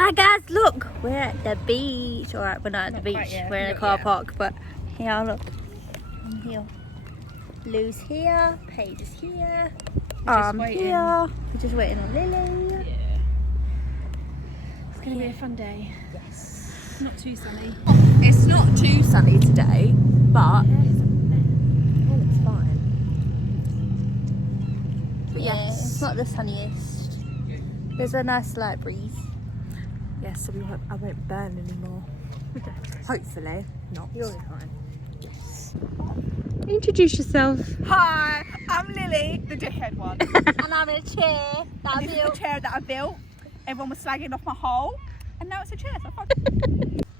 Hi guys, look, we're at the beach. Alright, we're not at the beach, we're in a car park, but here, look, I'm here. Lou's here, Paige is here, I'm here. We're just waiting on Lily. Yeah. It's going to be a fun day. Yes. Not too sunny. It's not too sunny today, but it's fine. But yes, it's not the sunniest. There's a nice light breeze. Yes, so I won't burn anymore. Hopefully not. You'll be fine. Yes. Introduce yourself. Hi, I'm Lily, the dickhead one. And I'm in a chair that I This is built. the chair that I built. Everyone was slagging off my hole, and now it's a chair. So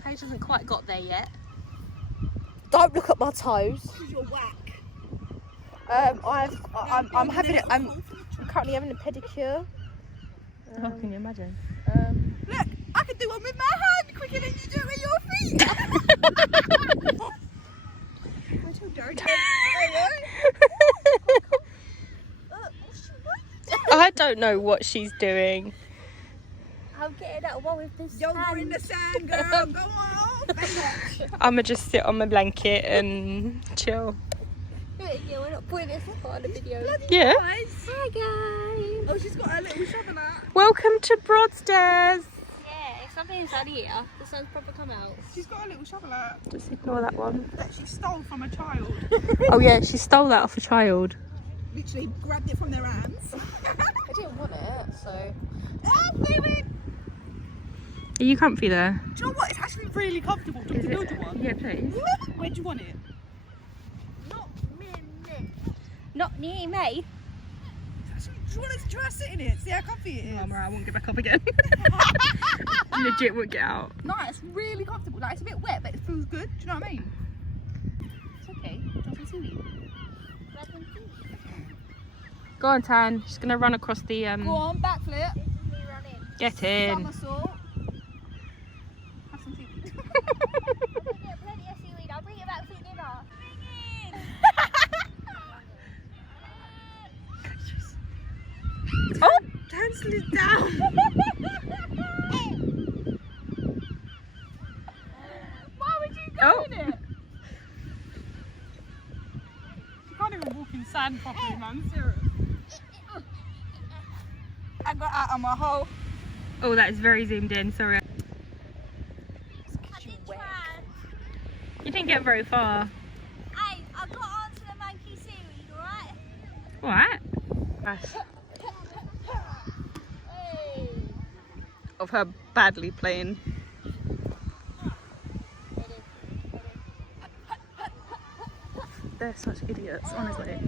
Paige hasn't quite got there yet. don't look at my toes. You're whack. I'm currently having a pedicure. How can you imagine? Look, I can do one with my hand quicker than you do with your feet. I'm so dirty. I don't know what she's doing. I'm getting that one with this You're in the sand, girl. Go on. I'ma just sit on my blanket and chill. Yeah, we're not putting this up on the video. Yeah. Hi guys. Oh, she's got her little shovel out. Welcome to Broadstairs. Yeah, it's something inside here. The sun's probably come out. She's got a little shovel out Just ignore that one. that she stole from a child. Oh yeah, she stole that off a child. Literally grabbed it from their hands. I didn't want it, so. Oh, baby! Are you comfy there? Do you know what? It's actually really comfortable. Do you want to build you one? Yeah, please. Where do you want it? Not near me. Actually, do you want to try to sit in it? See how comfy it is? Oh, I won't get back up again. Legit won't get out. No, it's really comfortable. Like, it's a bit wet, but it feels good. Do you know what I mean? It's okay. Drop and see. Go on, Tan. She's gonna run across the Go on, backflip. Get in. Somersault. Have some seaweed. Plenty of seaweed. I'll bring it back for dinner. Oh! Cancel it down. Why would you go Oh. in it? You can't even walk in sand properly, man. Serious. I got out of my hole. Oh, that is very zoomed in. Sorry. You didn't get very far. Hey, I got onto the monkey seaweed, alright? What? Nice. Hey. Of her badly playing. They're such idiots, honestly.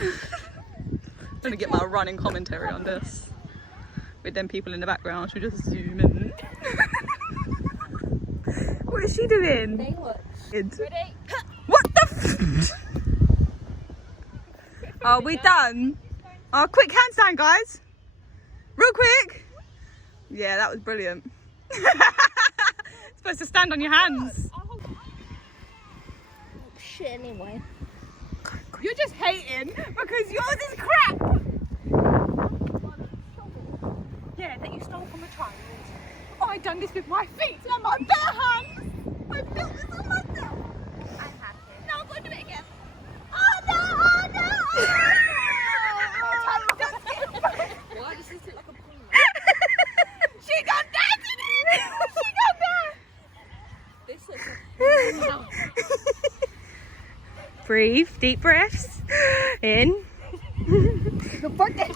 I'm gonna get my running commentary on this. With them people in the background, should just zoom in. What is she doing? They watch. Ready? What the Are we done? Oh, quick handstand, guys. Real quick. Yeah, that was brilliant. Supposed to stand on your hands. Shit, anyway. You're just hating because yours is crap. Yeah, that you stole from a child. I done this with my feet and my bare hands. I built this on myself. I'm happy. No, I'm going to do it again. Oh no! Oh no! Oh no! Why does this look like a pool? She done that! She done that! This looks like Breathe, deep breaths. In. Your birthday.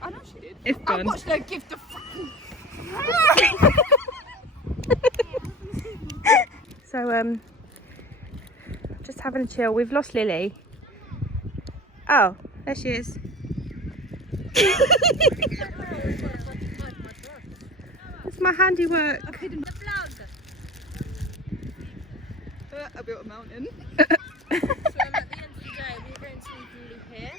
I know she did. It's I done. watched her give the fucking. So, just having a chill. We've lost Lily. Oh, there she is. It's my handiwork. I've hidden the flag. I built a mountain. So at the end of the day, we're going to leave Lily here.